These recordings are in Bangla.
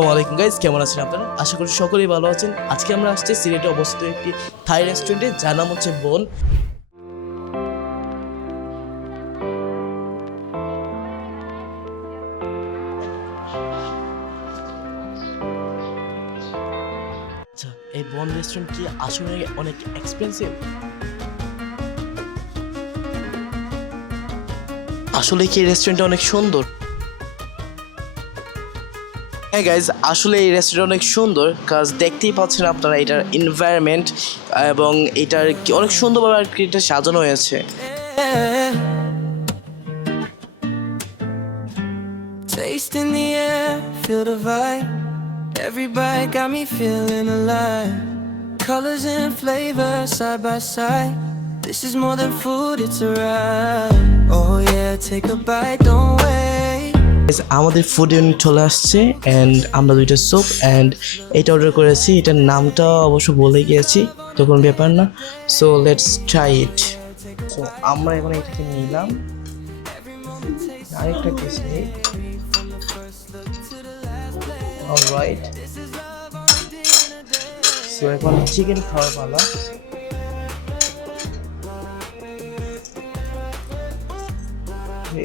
আসসালামু আলাইকুম গাইস, কেমন আছেন আপনারা? আশা করি সকলেই ভালো আছেন। আজকে আমরা আসছি সিলেটে অবস্থিত একটি থাই রেস্টুরেন্টে, যার নাম হচ্ছে বোন। আচ্ছা, এই বোন রেস্টুরেন্ট কি আসলে অনেক এক্সপেন্সিভ? আসলে কি এই রেস্টুরেন্টটা অনেক সুন্দর? হ্যাঁ গাইজ, আসলে এই রেস্টুরেন্ট অনেক সুন্দর, কাজ দেখতেই পাচ্ছেন আপনারা এটার এনভায়রনমেন্ট এবং এটার কি অনেক সুন্দরভাবে আর কি এটা সাজানো হয়েছে। Taste in the air, feel the vibe. Every bite got me feeling alive. Colors and flavors side by side. This is more than food, it's a ride. Oh yeah, take a bite, don't wait. আমাদের ফুড ইউনিট চলে আসছে অ্যান্ড আমরা দুইটা স্যুপ অ্যান্ড এটা অর্ডার করেছি। এটার নামটা অবশ্য বলে গিয়েছি, তো কোনো ব্যাপার না। So let's try it. So আমরা এখন এটাকে নিলাম, আরেকটা পিস নিই। অলরাইট, সো এখন চিকেন খাওয়ার পালা।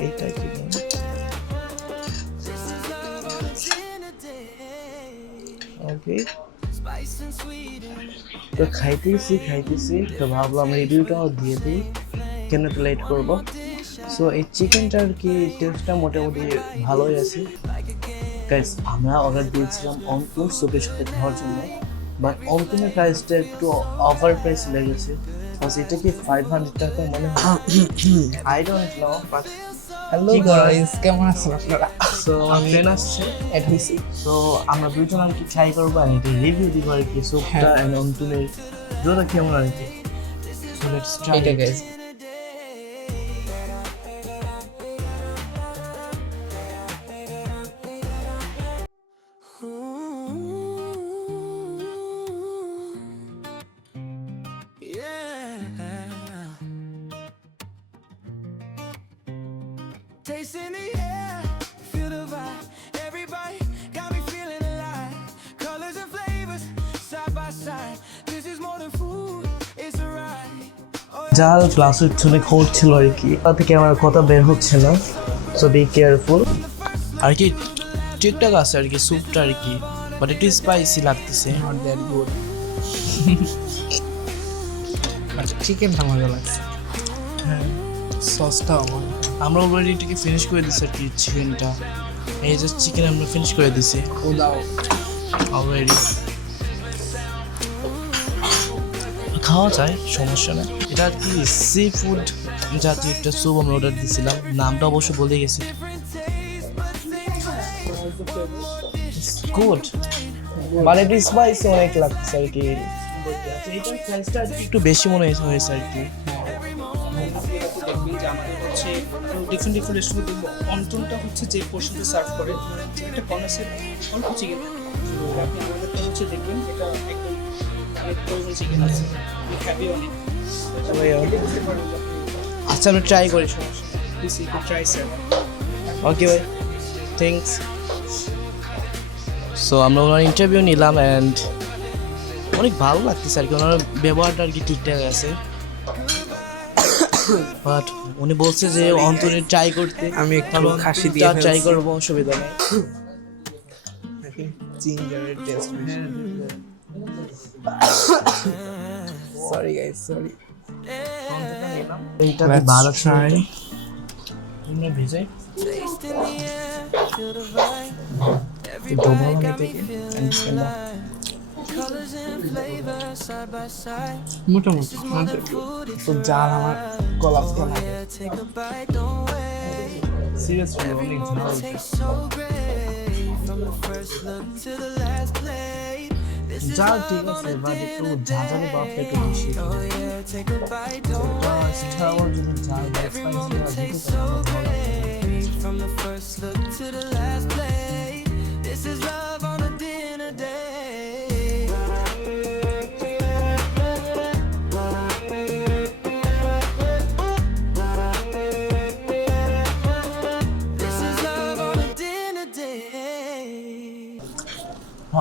এইটা কি নিই? ওকে, তো খাইতেছি তো ভাবলাম রিভিউটাও দিয়ে দিই, কেন তো লেট করবো। সো এই চিকেনটার কি টেস্টটা মোটামুটি ভালোই আছে গাইস। আমরা অর্ডার দিয়েছিলাম অন্তুন স্যুপের সাথে খাওয়ার জন্য, বাট অন্তুনের প্রাইসটা একটু ওভার প্রাইস লেগেছে। এটা কি 500 টাকা মনে হয়? I don't know, but hello guys, কেমন আছেন আপনারা? সো আমার ফ্রেন্ড আসছে এডভিসি। তো আমরা দুজন আর কি ট্রাই করবো আর এটা রিভিউ দিব আর কি, স্যুপটা এন্ড অন্তুনের দুটো কেমন আর কি। সো লেটস ট্রাই এইটা guys, Taste in the air, feel the vibe. Everybody got me feeling alive. Colors and flavors side by side. This is more than food, it's a ride. জাল গ্লাসের চলে করছিল আর কি, তা থেকে আমার কথা বের হচ্ছে না। So be careful. আর কি ঠিকঠাক আছে আর কি স্যুপটা আর কি, বাট একটু স্পাইসি লাগতেছে। Not that good. আচ্ছা, চিকেনটা মজা লাগছে, হ্যাঁ সসটা আমার। আমরা অলরেডি এটাকে ফিনিশ করে দিচ্ছি আর কি চিকেনটা। এই যে চিকেন আমরা ফিনিশ করে দিছি ওদাও অলরেডি। খাওয়া যায়, সমস্যা নেই। এটা আর কি সি ফুড জাতীয় একটা স্যুপ আমরা অর্ডার দিয়েছিলাম, নামটা অবশ্য বলে গেছি। গুড, মানে একটু স্পাইসি অনেক লাগছে আর কি। এইটার প্রাইসটা একটু বেশি মনে হয়েছে আর কি। হচ্ছে ডিফারেন্ট ডিফারেন্ট রেস্টুরেন্ট দেখবো। অন্তনটা হচ্ছে যে পোর্শনটা সার্ভ করে একটা কর্নার অল্প চিকেন, আপনি আমাদেরটা হচ্ছে দেখবেন এটা একদম অনেক পরিমাণ চিকেন আছে, হ্যাপি অনেক। আচ্ছা আমরা ট্রাই করি, সমস্যা please you could try sir. Okay ভাই, থ্যাংকস। সো আমরা ওনার ইন্টারভিউ নিলাম অ্যান্ড অনেক ভালো লাগতেছে আর কি, ওনার ব্যবহারটা আর কি ঠিকঠাক আছে। বাট উনি বলছে যে অন্তরে ট্রাই করতে, আমি একটু খাসি দিয়ে ট্রাই করবো, অসুবিধা নেই। জিঞ্জারের টেস্ট। Sorry guys, sorry. এইটা Let's ভালো try. ট্রাই আমরা ভিজাই Taste in the air, feel the vibe. ডোবা Everybody মানে got me থেকে feeling alive. Colors and flavors side by side. মোটামুটি More than food, it's তো a জাল আমার ride. গলা Oh লাগে। yeah, take a bite, don't wait. Seriously Every অনেক moment ভালো। tastes so great. From the first look to the last plate. This is জাল love ঠিক on আছে, a বাট একটু dinner ঝাঁঝালো ভাবটা একটু date. বেশি। Oh yeah, take a bite, don't খাওয়ার জন্য ঝাল বা Every spicy moment tastes so great. From the first look to the last plate. This is love on a dinner date. This is love on a dinner date.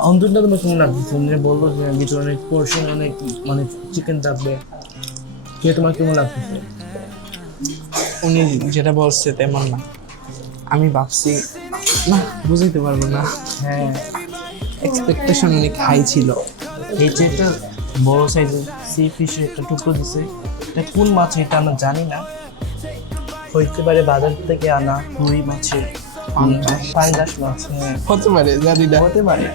অন্তরটা তোমার কেমন লাগছে? তুমি যে বলবো যে ভিতরে অনেক পোর্শন অনেক মানে চিকেন থাকবে, খেয়ে তোমার কেমন লাগতেছে? উনি যেটা বলছে তেমন না, আমি ভাবছি না, বুঝাইতে পারবো না। হ্যাঁ, এক্সপেকটেশন অনেক হাই ছিল। এই যে একটা বড় সাইজের সি ফিশের একটা টুকরো দিছে, এটা কোন মাছ এটা আমরা জানি না, হইতে পারে বাজার থেকে আনা রুই মাছের পাঙ্গাস মাছ। হ্যাঁ, হতে পারে, জানি না। হতে পারে।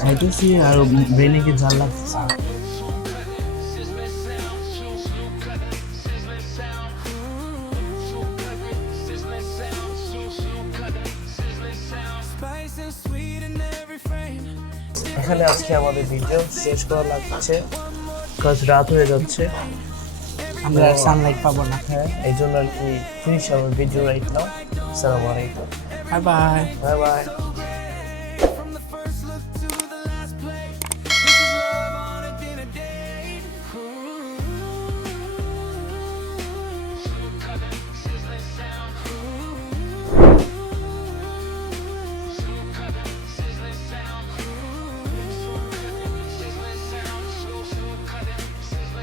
খাইতেছি আর ব্রেনে কি জাল লাগতেছে। Spice and sweet in every frame. এখানে আজকে আমাদের ভিডিও শেষ করা লাগছে, কাজ রাত হয়ে যাচ্ছে। আমরা সানলাইট পাবো না। হ্যাঁ, এই জন্য আর কি ফিনিশ আমার ভিডিও রাইট নাও। আসসালামু আলাইকুম, বাই বাই। Bye bye.